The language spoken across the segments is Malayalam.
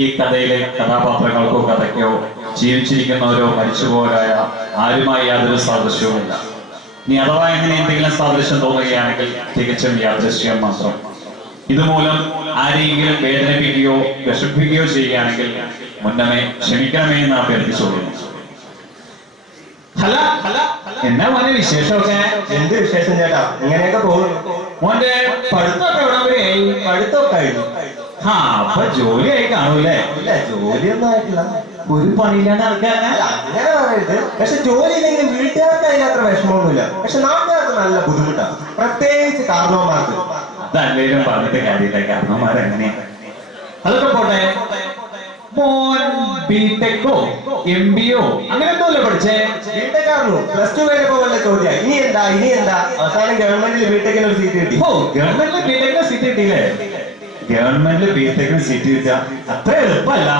ഈ കഥയിലെ കഥാപാത്രങ്ങൾക്കോ കഥയ്ക്കോ ജീവിച്ചിരിക്കുന്നവരോ മരിച്ചുപോരായ ആരുമായി യാതൊരു സാദൃശ്യവുമില്ല. ഇനി അഥവാ എങ്ങനെ എന്തെങ്കിലും സാദൃശ്യം തോന്നുകയാണെങ്കിൽ തികച്ചും യാദൃശ്യം മാത്രം. ഇതുമൂലം ആരെയെങ്കിലും വേദനിപ്പിക്കുകയോ വിഷമിപ്പിക്കുകയോ ചെയ്യുകയാണെങ്കിൽ മുന്നമേ ക്ഷമിക്കണമേ എന്ന് അഭ്യർത്ഥിച്ചോളുന്നു. എന്നാ മോനെ വിശേഷമൊക്കെ? എന്ത് വിശേഷം ചേട്ടാ? ഇങ്ങനെയൊക്കെ പോകുന്നു. മോന്റെ പഠിത്തമൊക്കെ എവിടെ വരെയായി? പഠിത്തമൊക്കെ കഴിഞ്ഞു. അപ്പൊ ജോലിയായി കാണൂല്ലേ? ഇല്ല, ജോലിയൊന്നും ആയിട്ടില്ല. ഒരു പണിയില്ലാണ്ട് നടക്കാനാ? അങ്ങനെ പറയരുത്. പക്ഷെ ജോലി ഇല്ലെങ്കിലും വീട്ടുകാർക്ക് അതിനത്ര വിഷമമൊന്നുമില്ല. പക്ഷെ നാട്ടുകാർക്ക് നല്ല ബുദ്ധിമുട്ടാണ്, പ്രത്യേകിച്ച് കാരണവന്മാർക്ക്. അതല്ലേലും പറഞ്ഞിട്ട് കാര്യമില്ല, കാരണവന്മാരെങ്ങനെയാ? അതൊക്കെ പോട്ടെ, മോൻ ബിടെക്കോ MBO അങ്ങനെ എന്തോല്ലേ പഠിച്ചേ? ബിടെക്കായിരുന്നു. +2 കഴിഞ്ഞപ്പോ വല്ല ചോദ്യം ഇനി എന്താ അവസാനം ഗവൺമെന്റിൽ ബിടെക്കിന് ഒരു സീറ്റ് കിട്ടി. ഗവൺമെന്റിൽ ബിടെക്കിന് സീറ്റ് കിട്ടിയില്ലേ? ഗവൺമെന്റിൽ ബിടെക്കിന് സീറ്റ് കിട്ടുക അത്ര എളുപ്പമല്ല,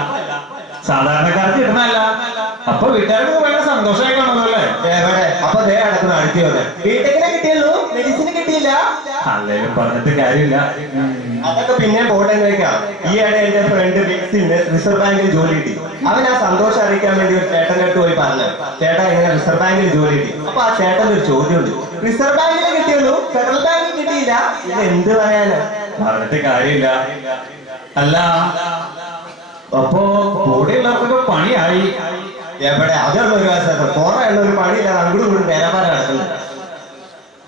സാധാരണക്കാർക്ക് കിട്ടണല്ല. അപ്പൊ വീട്ടുകാർക്ക് ഭയങ്കര സന്തോഷമായി കാണുമല്ലേ? അപ്പൊ ദേ നടക്കുന്ന അടുത്തത് ബിടെക്കിനെ കിട്ടിയുള്ളൂ, മെഡിസിന് കിട്ടിയില്ല. അല്ലേലും പറഞ്ഞിട്ട് കാര്യമില്ല. അതൊക്കെ പിന്നെ പോട്ടെന്ന് വെക്കാം. ഈയിടെ എന്റെ ഫ്രണ്ട് വിക്സിന് റിസർവ് ബാങ്കിൽ ജോലി കിട്ടി. അവൻ ആ സന്തോഷം അറിയിക്കാൻ വേണ്ടി ഒരു ചേട്ടൻ്റെ അടുത്ത് പോയി പറഞ്ഞു, ചേട്ടാ ഇങ്ങനെ റിസർവ് ബാങ്കിൽ ജോലി കിട്ടി. അപ്പൊ ആ ചേട്ടൻ ഒരു ചോദ്യമുണ്ട്, റിസർവ് ബാങ്കിലെ കിട്ടിയുള്ളൂ, ഫെഡറൽ ബാങ്കിൽ കിട്ടിയില്ല, ഇത് എന്ത് പറയാന്? പറഞ്ഞിട്ട് കാര്യമില്ല. അല്ല, അപ്പോ കൂടെയുള്ളവർക്കൊക്കെ പണിയായി. എവിടെ? അതുള്ള ഒരു വശത്ത് കുറെ ഉള്ള ഒരു പണിയില്ല, അങ്ങോട്ടും ഇങ്ങോട്ടും പേരാപ്പാറ നടക്കുന്നത്.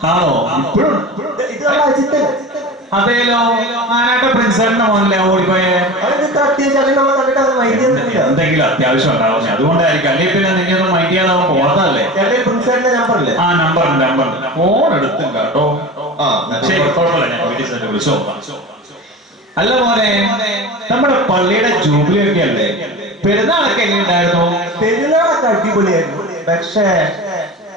ആണോ? ഇപ്പോഴും അതേലോ, ആനാട്ട പ്രിൻസറിന്റെ മോനല്ലേ ഓടിപ്പോയെ? എന്തെങ്കിലും അത്യാവശ്യം ഉണ്ടാവും, അതുകൊണ്ടായിരിക്കും. അല്ലെങ്കിൽ പിന്നെ നിന്നെ ഒന്നും മൈൻഡ് ചെയ്യാതാവും പോകാത്തല്ലേ? പ്രിൻസറിന്റെ നമ്പറല്ലേ? ആ നമ്പർ ഫോൺ എടുത്തും കേട്ടോ. ശരി, കുഴപ്പമില്ല, ഞാൻ വീട്ടിൽ തന്നെ വിളിച്ചു നോക്കാം. അല്ല മോനെ, നമ്മുടെ പള്ളിയുടെ ജൂബിലി ഒക്കെ അല്ലേ? പെരുന്നാളൊക്കെ എങ്ങനെ ഉണ്ടായിരുന്നു? പെരുന്നാളൊക്കെ അടിപൊളിയായിരുന്നു. പക്ഷേ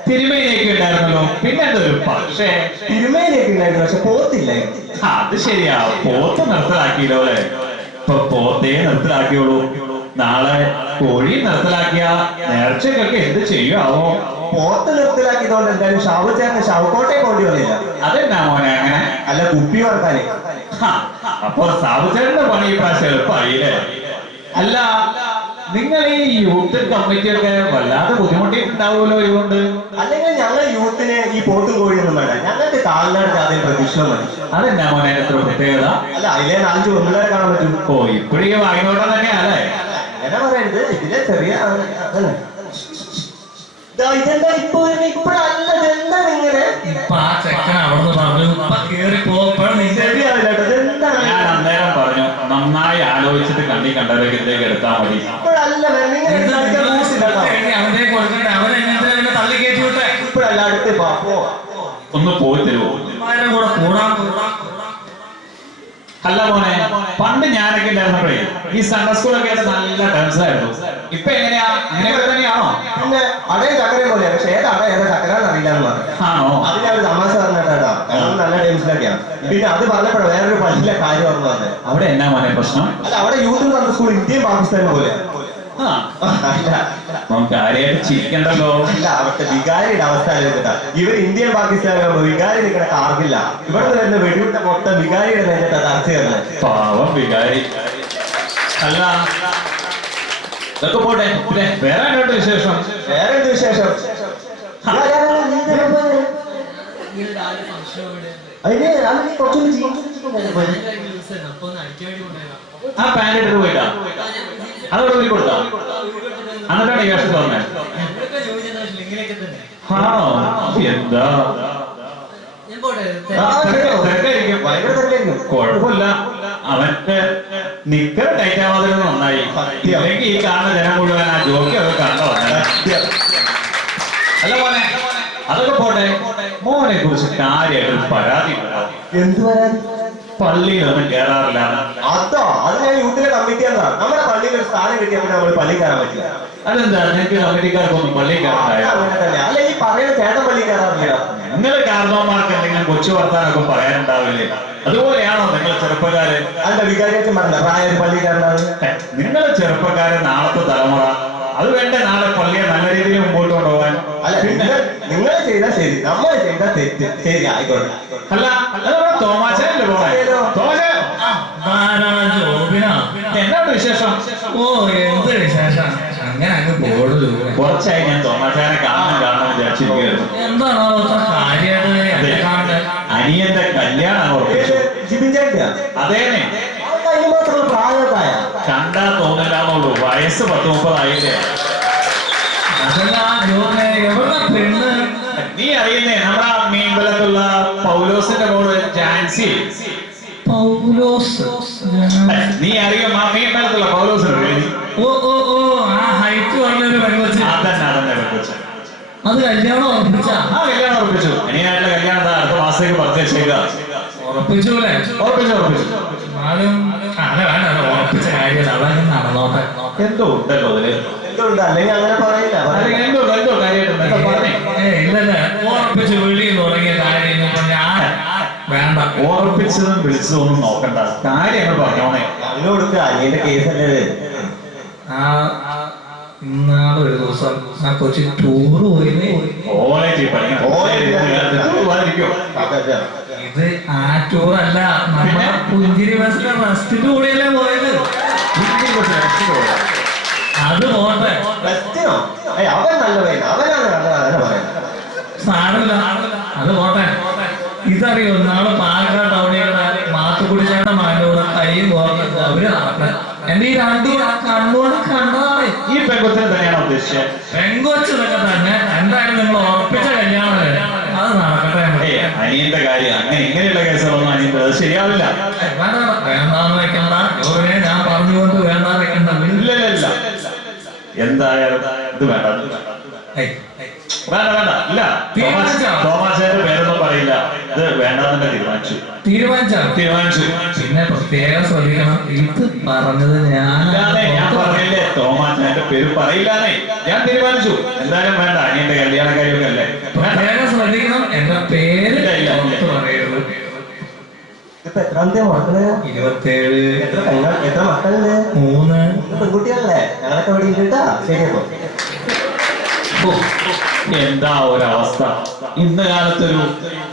തിരുമേനിയൊക്കെ ഉണ്ടായിരുന്നല്ലോ. പിന്നെ എന്തൊരു പക്ഷേ? തിരുമേനിയൊക്കെ ഉണ്ടായിരുന്നു, പക്ഷെ പോത്തില്ലായിരുന്നു. അത് ശരിയാ, പോത്ത് നിർത്തലാക്കിയല്ലോ അല്ലെ? ഇപ്പൊ പോത്തേ നിർത്തലാക്കിയോളൂ. നാളെ കോഴി നിർത്തലാക്കിയ നേർച്ചക്കൊക്കെ എന്ത് ചെയ്യുമോ? പോത്ത് നിർത്തലാക്കിയതുകൊണ്ട് എന്തായാലും ഷാവുചേട്ടന് ഷാവുക്കോട്ടെ പോണ്ടി വന്നില്ല. അതെന്നാ മോനെ അങ്ങനെ? അല്ല, കുപ്പി വറക്കാനേ. അപ്പൊ സാവുചേട്ടന്റെ പണി ഈ പ്രാവശ്യം എളുപ്പമായില്ലേ? അല്ല, നിങ്ങൾ ഈ യൂത്ത് കമ്മിറ്റിയൊക്കെ വല്ലാതെ ബുദ്ധിമുട്ടിയിട്ടുണ്ടാവുമല്ലോ ഇതുകൊണ്ട്? അല്ലെങ്കിൽ ഞങ്ങൾ യൂത്തിന് ഈ പോത്തും കോഴിയൊന്നും വേണ്ട, ഞങ്ങൾക്ക് കാൽനാട് അതിൽ പ്രതീക്ഷ മതി. അതെന്നാ മോനെ എത്ര പ്രത്യേകത? അല്ല, അതിലെ 4 ഒന്നുകാരെ കാണാൻ പറ്റും. ഓ, ഇപ്പഴേ വാങ്ങിയോട്ടം തന്നെയല്ലേ? അങ്ങനെ പറയരുത്, ഇതിലെ ചെറിയ ഇതെന്താ ഇപ്പോഴല്ല, ഇതെന്താ ഇങ്ങനെ? ഞാൻ അന്നേരം പറഞ്ഞു, നന്നായി ആലോചിച്ചിട്ട് കണ്ടവരേക്ക് എടുത്താൽ മതി. ഇപ്പോഴല്ല, ഇപ്പോഴല്ല, അടുത്ത് പോ. ഒന്ന് പോയി തരുമോ? അല്ല മോനെ, പണ്ട് ഞാനൊക്കെ ഉണ്ടായിരുന്നപ്പോഴേ ഈ സൺഡേ സ്കൂളൊക്കെ ആയിട്ട് നല്ല ഡാൻസ് ആയിരുന്നു. ഇപ്പൊ എങ്ങനെയാ? അങ്ങനെയൊക്കെ തന്നെയാണോ? പിന്നെ അടേ ചക്കരയും പോലെ, പക്ഷെ ഏതാ ചക്കരാന്ന് അറിയില്ലാന്ന് പറഞ്ഞു. ആണോ? അതിന് അവർ തമാശ പറഞ്ഞിട്ടാ, നല്ല ഡാൻസിലൊക്കെയാണ്. പിന്നെ അത് പറഞ്ഞപ്പോഴാണ് വേറൊരു പള്ളിയിലെ കാര്യം ഓർമ്മ വന്നത്. അവിടെ എന്നാ മോനെ പ്രശ്നം? അല്ല, അവിടെ യൂത്ത് സൺഡേ സ്കൂൾ ഇന്ത്യയും പാകിസ്ഥാനും പോലെ. നമുക്ക് ആരെയായിട്ട് ചിരിക്കണ്ടല്ലോ. ഇല്ല, അവിടുത്തെ വികാരിയുടെ അവസ്ഥ ആലോചിച്ചിട്ടാ. ഇവർ ഇന്ത്യയും പാകിസ്ഥാനും വികാരി നിൽക്കുന്ന കാർക്കില്ല. ഇവിടെ വരുന്ന വെടിവിട്ട മൊത്തം വികാരിയുടെ നേരിട്ടാ ചർച്ച ചെയ്യുന്നത്. പാവം വികാരി. അല്ല, ഇതൊക്കെ പോട്ടെ, പിന്നെ വേറെ എന്നോട്ട് വിശേഷം? വേറെ എന്ത് വിശേഷം? അതിന് കുറച്ചൊന്നും ആ പാന്റ് എടുത്ത് പോയിട്ടാ അതോടെ ഊരി കൊടുത്താ? എന്നിട്ടാണ് ഈ വേഷം തോന്നേ? ആണോ? എന്താ കുഴപ്പമില്ല, അവന്റെ നിക്കർ ടൈറ്റ് ആവാതെ നന്നായി. ഇല്ലെങ്കിൽ ഈ കാണുന്ന ജനം മുഴുവൻ ആ ജോക്കിയൊക്കെ കണ്ടോ? അല്ല മോനെ, അതൊക്കെ പോട്ടെ, മോനെ കുറിച്ച് കാര്യമായിട്ട് പരാതി ഉണ്ടോ? എന്ത് പരാതി? പള്ളിയിലൊന്നും കയറാറില്ല. അതോ? അത് ഞാൻ യൂത്തിലെ കമ്മിറ്റിയാ. നമ്മുടെ പള്ളിയിൽ ഒരു സ്ഥാനം കിട്ടിയാൽ നമ്മൾ പള്ളി കയറാൻ പറ്റില്ല. അതെന്താ നിങ്ങൾക്ക് കമ്മിറ്റിക്കാർക്കൊന്നും പള്ളി കയറാനായോ? അങ്ങനെ തന്നെ. അല്ല, ഈ പറയുന്ന ചേട്ടൻ പള്ളി കയറാറില്ല. നിങ്ങൾ കാരണവന്മാർക്ക് എന്തെങ്കിലും കൊച്ചു വർത്താനൊക്കെ പറയാനുണ്ടാവില്ലേ? അതുപോലെയാണോ നിങ്ങൾ ചെറുപ്പക്കാര്? അതിന്റെ വികാരിയച്ഛൻ പറഞ്ഞ പ്രായം പള്ളി കയറാണ്. നിങ്ങൾ ചെറുപ്പക്കാര് നാളത്തെ തലമുറ, അത് വേണ്ട നാളെ പള്ളിയെ നല്ല രീതിയിൽ മുമ്പോട്ട് കൊണ്ടുപോകാൻ. അല്ല, നിങ്ങൾ ചെയ്താൽ ശരി, നമ്മൾ ചെയ്താൽ തെറ്റ്. ശരി, ആയിക്കോട്ടെ. അല്ല, തോമാച്ചനല്ലേ പോകാൻ? തോമാച്ച വിശേഷം? ഓ എന്ത് വിശേഷം, അങ്ങനെ അങ്ങ് പോടൂ. കുറച്ചായി ഞാൻ തോമാച്ചാനെ കാണാൻ വിചാരിച്ചിരിക്കുകയായിരുന്നു. എന്താണോ കാര്യമായിട്ട് എന്നെ കാണുന്നത്? അനിയന്റെ കല്യാണം ഉറപ്പിച്ചു. ജിബിൻ ചേട്ടാ അതേനെ, അതിന് മാത്രമുള്ള പ്രായത്തായ കണ്ടാ തോന്നില്ലാന്നുള്ളൂ, വയസ്സ് 10-30 ആയില്ലേ. അതല്ല ജോനെ, എവിടെ പെണ്ണ്? നീ അറിയുന്നേ, നമ്മുടെ മീൻകുളത്തുള്ള പൗലോസിന്റെ മോള് ജാൻസി. പൗലോസ്. നീ അറിയും ആ മീൻകുളത്തുള്ള പൗലോസിന്? ഓ ഓ ഓ, ആ ഹൈറ്റ് പറഞ്ഞൊരു പെൺകൊച്ച്. അതന്നെ പെൺകൊച്ച്. അത് കല്യാണം ഉറപ്പിച്ച? ആ കല്യാണം ഉറപ്പിച്ചു. ഇനിയായിട്ടുള്ള കല്യാണം അടുത്ത മാസത്തേക്ക് പറിച്ചേക്കുക. ഉറപ്പിച്ചൂല്ലേ? ഉറപ്പിച്ചു. എന്നാലും അതെ വേണ്ട, ഉറപ്പിച്ച കാര്യം അതങ്ങ് നടന്നോട്ടെ. എന്തോ ഉണ്ടല്ലോ അതില്. എന്തുണ്ട്, അല്ലെങ്കിൽ അങ്ങനെ പറയില്ല. അല്ലെങ്കിൽ എന്തോ കാര്യമായിട്ട് പറഞ്ഞേ. ഇല്ലല്ല, ഉറപ്പിച്ച് വിളിയിൽ തുടങ്ങിയ കാര്യം ഞാൻ വേണ്ട. ഓർപ്പിച്ചതും വിളിച്ചതും ഒന്നും നോക്കണ്ട, കാര്യങ്ങൾ പറഞ്ഞോണേ. അതിന് കൊടുക്കുക, അനിയന്റെ കേസല്ലേ. ആ ഇന്നാളൊരു ദിവസം ആ കൊച്ചി ടൂറ് പോയില്ലേ? കോളേജിൽ ഇത് ആ ടൂറല്ല, നമ്മുടെ പുഞ്ചിരി ബസ്സിലെ റെസ്റ്റിന് കൂടിയല്ലേ പോയത്. അത് പോട്ടെ, അവൻ നല്ല പയ്യൻ, അവനാണ് നല്ലതാണ് പറയുന്നത്. സാരമില്ല, അത് പോട്ടെ. ഇതറിയോ, നാളെ പാലക്കാട് ടൗണിയുടെ മാത്തുക്കുടിച്ചേട്ട മാനൂടെ കൈയും കോർത്ത് അവര് നടക്കാൻ. എന്റെ ഈ രണ്ട് കണ്ണുകൊണ്ട് കണ്ടതാണ്. ഈ പെൺകൊച്ചിനെ തന്നെയാണ് ഉദ്ദേശിച്ചത്? പെങ്കൊച്ചതൊക്കെ തന്നെ. എന്തായാലും നിങ്ങൾ ഉറപ്പിച്ച കല്യാണം അത് നടക്കട്ടെ. അനിയന്റെ കാര്യം ഇങ്ങനെയുള്ള കേസുകളൊന്നും അനിയന്റെ അത് ശരിയാവില്ല. വേണ്ടാന്ന് വെക്കണ്ട ജോലിനെ, ഞാൻ പറഞ്ഞുകൊണ്ട് വേണ്ടാന്ന് വെക്കണ്ട. ഇല്ല എന്തായാലും ഇത് വേണ്ട. ഇല്ല, തോമാച്ചാന്റെ പേരൊന്നും പറയില്ല. ഇത് വേണ്ടെന്നെ തീരുമാനിച്ചു. പിന്നെ പ്രത്യേകം ശ്രദ്ധിക്കണം, ഇത് പറഞ്ഞത് ഞാൻ പറഞ്ഞില്ലേ, തോമാച്ചാന്റെ പേര് പറയില്ലാന്നേ. ഞാൻ തീരുമാനിച്ചു. എന്തായാലും വേണ്ട, അനിയന്റെ കല്യാണ കാര്യമൊക്കെ അല്ലേ. പ്രത്യേകം ശ്രദ്ധിക്കണം, എന്റെ പേര് പറയരുത്. ഇപ്പൊ എത്രാമത്തെ മക്കള്? 27. എത്ര മക്കളുണ്ട്? 3 പെൺകുട്ടികളല്ലേ? ഞങ്ങളൊക്കെ ഇവിടെ ഇട്ടാ ശരിയപ്പോ. എന്താ ഒരവസ്ഥ! ഇന്ന് കാലത്തൊരു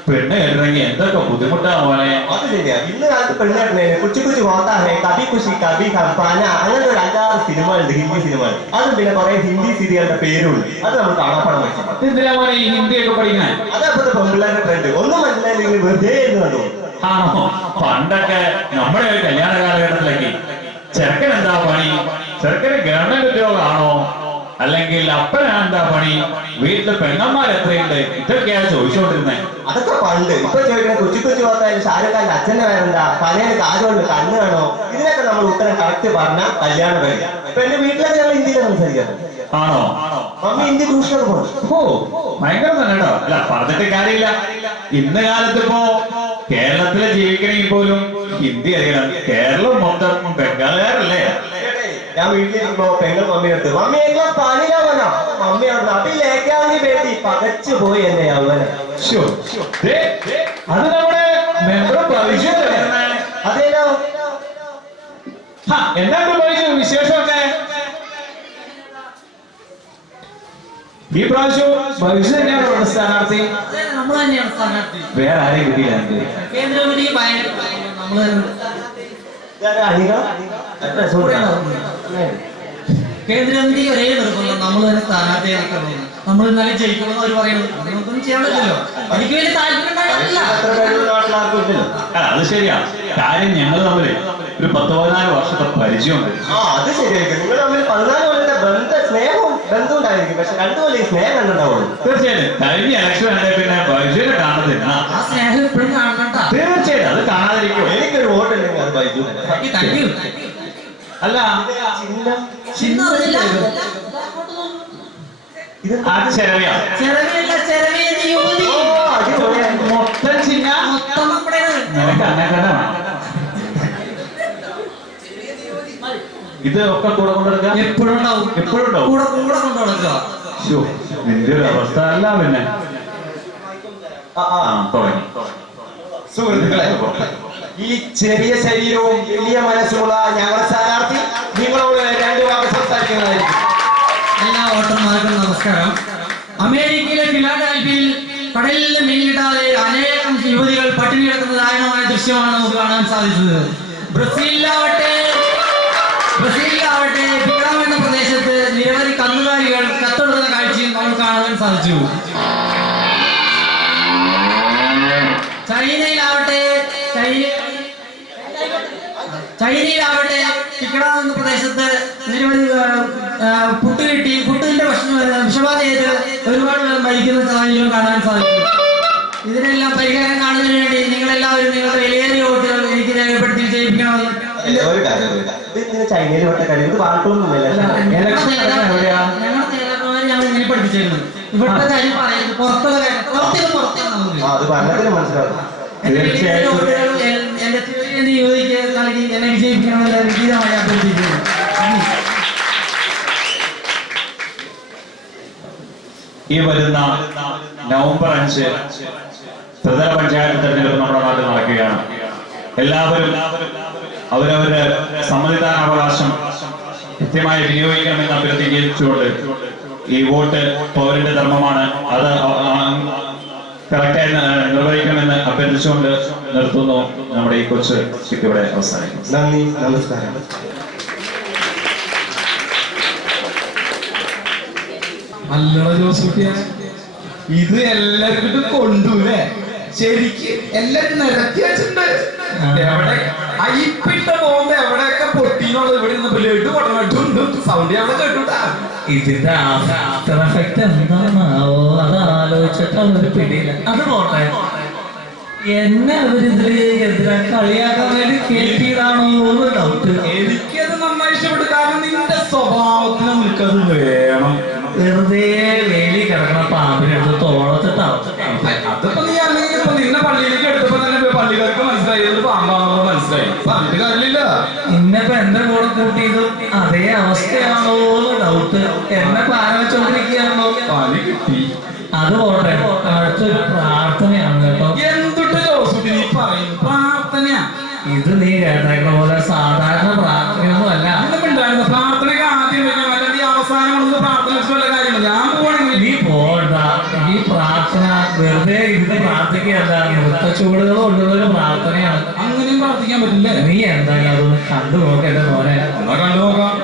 പെണ്ണ് കെട്ടണമെങ്കിൽ എന്തൊക്കെ ബുദ്ധിമുട്ടാ മോനെ. അത് ശരിയാ, ഇന്ന് കാലത്ത് പെണ്ണ് കെട്ടണേന് കുച്ചു ഹോത്താഹേ, കബി ഖുഷി കബി ഖംപാന, അങ്ങനത്തെ ഒരു 5-6 സിനിമകളുണ്ട്, ഹിന്ദി സിനിമകൾ. അതും പിന്നെ കുറെ ഹിന്ദി സീരിയലിന്റെ പേരുണ്ട്. അത് നമ്മൾ കാണാപ്പാടം വെച്ചു. എന്തിനാ മോനെ ഈ ഹിന്ദിയൊക്കെ പഠിക്കാൻ? അതേപോലത്തെ പെൺപിള്ളേരുടെ ട്രെൻഡ് ഒന്നും മനസ്സിലായില്ലെങ്കിൽ വെറുതെ എന്ന് കണ്ടു. ആണോ? പണ്ടൊക്കെ നമ്മുടെ ഒരു കല്യാണ കാലഘട്ടത്തിലേക്ക് ചെറുക്കൻ എന്താ പണി? ചെറുക്കന് ഗവൺമെന്റ് ഉദ്യോഗമാണോ, അല്ലെങ്കിൽ അപ്പനെന്താ പണി, വീട്ടിലെ പെണ്ണന്മാർ എത്രയുണ്ട്, ഇതൊക്കെയാണ് ചോദിച്ചുകൊണ്ടിരുന്നത്. അതൊക്കെ പണ്ട്. ഇപ്പൊ ചോദിക്കണ കൊച്ചു ഹോത്തായാലും ഷാരൂഖ് ഖാന്റെ അച്ഛന്റെ പേരെന്താ, കലയിൽ കാജുകൊണ്ട് കണ്ണ് വേണോ, ഇതിനൊക്കെ നമ്മൾ ഉത്തരം കറക്റ്റ് പറഞ്ഞാൽ കല്യാണം വരും. ഇപ്പൊ എന്റെ വീട്ടിലൊക്കെ ഞങ്ങൾ ഹിന്ദിയിൽ സംസാരിക്കാം. ആണോ? മമ്മി ഹിന്ദി ട്യൂഷനൊക്കെ പോകും. ഭയങ്കര തന്നെ കേട്ടോ. അല്ല, പറഞ്ഞിട്ട് കാര്യമില്ല. ഇന്ന് കാലത്ത് ഇപ്പോ കേരളത്തില് ജീവിക്കണമെങ്കിൽ പോലും ഹിന്ദി അറിയണം. കേരളം മൊത്തം ബംഗാളുകാരല്ലേ? ഞാൻ വീട്ടിലിരിക്കുമ്പോ പെങ്ങൾ മമ്മി എടുത്ത്, മമ്മി എങ്ങനെ പണിയിലാ പോനാ, മമ്മി അവിടെ അതിലേക്കാണെങ്കിൽ വേണ്ടി പകച്ചു പോയി എന്നെ അവന്. അത് നമ്മുടെ മെമ്പർ അതേലോ. എന്താണ് വിശേഷമൊക്കെ? ഈ പ്രാവശ്യം ഭവിഷ്യ തന്നെയാണ് സ്ഥാനാർത്ഥി. നമ്മൾ തന്നെയാണ് സ്ഥാനാർത്ഥി. വേറെ ആരെയും കിട്ടിയില്ല. കേന്ദ്രമന്ത്രി നമ്മള് കേന്ദ്രമന്ത്രി ഒരേ നിർബന്ധം, നമ്മൾ തന്നെ സ്ഥാനാർത്ഥിയെ നിൽക്കണം. നമ്മൾ ഇന്നലെ ജയിക്കണമെന്ന് അവർ പറയുന്നത് നമുക്കൊന്നും ചെയ്യാൻ പറ്റില്ലല്ലോ. എനിക്ക് വലിയ താല്പര്യം ഉണ്ടായിട്ടില്ല. അത് ശരിയാ. കാര്യം ഞങ്ങൾ തമ്മിൽ ഒരു 10-14 വർഷത്തെ പരിചയമുണ്ട്. അത് ശരിയായിരിക്കും. നിങ്ങൾ തമ്മിൽ 14 കൊല്ലത്തെ സ്നേഹവും ബന്ധവും ഉണ്ടായിരിക്കും. പക്ഷെ 2 കൊല്ലം ഈ സ്നേഹം കണ്ടുണ്ടാവുള്ളൂ. തീർച്ചയായിട്ടും കഴിഞ്ഞ ഇലക്ഷൻ ആണെങ്കിൽ പിന്നെ ബൈജുവിനെ കാണത്തില്ല. ആ സ്നേഹം ഇപ്പോഴും കാണണ്ട. തീർച്ചയായിട്ടും അത് കാണാതിരിക്കും. എനിക്കൊരു വോട്ട് ഉണ്ടെങ്കിൽ അത് ബൈജു. അല്ല, ഇത് ആ ചെലവിയാ മൊത്തം ചിഹ്ന നിനക്ക് അങ്ങനെ തന്നെ വേണം. ഇത് ഒക്കെ കൂടെ കൊണ്ടുനടക്കുക എപ്പോഴും ഉണ്ടാവും. കൂടെ കൊണ്ടു നടക്കുക. നിന്റെ ഒരു അവസ്ഥ അല്ല. പിന്നെ തുടങ്ങി. സുഹൃത്തുക്കളെ, ഈ ചെറിയ ശരീരവും വലിയ മനസ്സുമുള്ള ഞങ്ങളുടെ സ്ഥാനാർത്ഥി നിങ്ങളോട് 2 വാക്ക് സംസാരിക്കുന്നതായിരിക്കും. എല്ലാ വോട്ടർമാർക്കും നമസ്കാരം. അമേരിക്കയിലെ ഫിലാഡൽഫിയയിൽ കടലിൽ മീനിടാതെ അനേകം യുവതികൾ പട്ടിണി കിടക്കുന്ന ദാരുണമായ ദൃശ്യമാണ് നമുക്ക് കാണാൻ സാധിച്ചത്. ബ്രസീലിലാവട്ടെ സാധിച്ചു. ചൈനയിലാവട്ടെ ചിക്കട എന്ന പ്രദേശത്ത് നിരവധി പുട്ട് കിട്ടി, പുട്ടിന്റെ വിഷബാധ ചെയ്ത് ഒരുപാട് പേർ മരിക്കുന്ന സാഹചര്യം കാണാൻ സാധിക്കും. ഇതിനെല്ലാം പരിഹാരം കാണുന്നതിന് വേണ്ടി നിങ്ങളെല്ലാവരും നിങ്ങളുടെ വിലയേറിയ വോട്ടുകൾ എനിക്ക് രേഖപ്പെടുത്തി വിജയിപ്പിക്കണമെന്ന് ഒരു കാര്യമില്ല. ഇത് ചൈനയിൽ വിട്ട കാര്യം ഇത് പാട്ടൊന്നുമില്ല. ഞങ്ങളുടെ നേതാക്കന്മാരെ ഞാൻ ഇങ്ങനെ പഠിപ്പിച്ചിരുന്നത്. ഇവിടുത്തെ കാര്യം പറയുന്നത് പുറത്തുള്ള കാര്യം പുറത്തേക്ക് അത് പറഞ്ഞതിന് മനസ്സിലാവും. തീർച്ചയായിട്ടും എന്റെ യുവതിക്ക് നൽകി എന്നെ വിജയിപ്പിക്കണമെന്ന് വിജയമായി അഭ്യർത്ഥിക്കുന്നു. ഈ വരുന്ന നവംബർ 5 ത്രിതല പഞ്ചായത്ത് തെരഞ്ഞെടുപ്പ് നമ്മുടെ നാട്ടിൽ നടക്കുകയാണ്. എല്ലാവരും അവരവരുടെ സമ്മതിദാനാവകാശം കൃത്യമായി വിനിയോഗിക്കണമെന്ന് അഭ്യർത്ഥിച്ചുകൊണ്ട് ഈ വോട്ട് പൗരന്റെ ധർമ്മമാണ്, അത് കറക്റ്റായി നിർവഹിക്കണമെന്ന് അഭ്യർത്ഥിച്ചുകൊണ്ട് നിർത്തുന്നു. നമ്മുടെ ഈ കൊച്ചു ഇവിടെ അവസാനിക്കും. നന്ദി, നമസ്കാരം. അല്ലട ജോസൂട്ടിയ, ഇത് എല്ലാവർക്കും കൊണ്ടുല്ലേ? ശരിക്ക് എല്ലാരും നിരത്തി വെച്ചിട്ടുണ്ട്. എവിടെ അയിപ്പിട്ട ബോംബ് എവിടെയൊക്കെ പൊട്ടിന്നുള്ളത് ഇവിടെ നിന്ന് ലഡു കൊണ്ടുണ്ട്. സൗണ്ട് അവിടെ കേട്ടുട്ടാ. ഇതിന്റെ ആഫ്റ്റർ എഫക്ട് എന്താണാവോ? അത് ആലോചിച്ചിട്ടുള്ളൊരു പിടിയില്ല. അത് പോട്ടെ, എന്നെ അവരിതില് എതിരാ കളിയാക്കാൻ വേണ്ടി കേട്ടിയതാണോ എന്ന് ഡൗട്ട്. എനിക്കത് നന്നായി ഇഷ്ടപ്പെട്ടു. കാരണം നിന്റെ സ്വഭാവത്തിന് നിനക്കത് വേണം. വെറുതെ വേലി കിടക്കണ പാമ്പിനെടുത്ത് തോളത്തിട്ടാവും. അതിപ്പോ നീ അല്ലെങ്കിൽ ഇപ്പൊ നിന്നെ പള്ളിയിലേക്ക് എടുത്തപ്പോ തന്നെ പള്ളിക്കാർക്ക് മനസ്സിലായി പാമ്പാണെന്ന് മനസ്സിലായി. പറഞ്ഞിട്ട് കാര്യമില്ല. ഇന്നിപ്പോ എന്റെ കൂടെ കൂട്ടിയതും അതേ അവസ്ഥയാണോ എന്ന് ഡൗട്ട്. എന്നെ പാര വെച്ചോണ്ടിരിക്കുകയാണോ? പണി കിട്ടി. അത് പോട്ടെ, അടുത്തൊരു പ്രാർത്ഥനയാണ് കേട്ടോ. എന്തുട്ട് ജോസൂട്ടി നീ പറയുന്നു? പ്രാർത്ഥനയാ ഇത്? നീ കേട്ടേക്കുന്ന പോലെ സാധാരണ പ്രാർത്ഥനയൊന്നും അല്ല. ഉണ്ടായിരുന്നു പ്രാർത്ഥനയ്ക്ക് ആദ്യം വെക്കണം, അല്ലെങ്കിൽ അവസാനം പ്രാർത്ഥന വല്ല കാര്യമില്ല. ഞാൻ പോകണമെങ്കിൽ നീ പോണ്ട. ഈ പ്രാർത്ഥന വെറുതെ ഇരുന്ന് പ്രാർത്ഥിക്കുകയല്ല, നൃത്തച്ചുവടുകൾ കൊണ്ടുള്ളൊരു പ്രാർത്ഥനയാണ്. അങ്ങനെയും പ്രാർത്ഥിക്കാൻ പറ്റില്ല. നീ എന്തായാലും അതൊന്ന് കണ്ടു നോക്കേണ്ട പോലെ. കണ്ടു നോക്കാം.